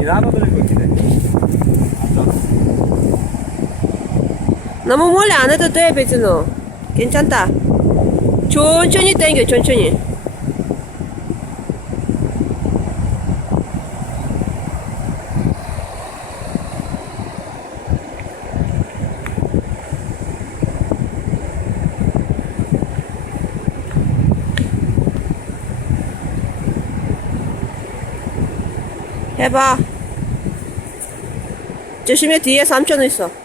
이 나무 들고 있네. 너무 멀리 안 해도 돼, 배준호. 괜찮다. 천천히 당겨, 천천히. 해봐. 조심해, 뒤에 삼촌 있어.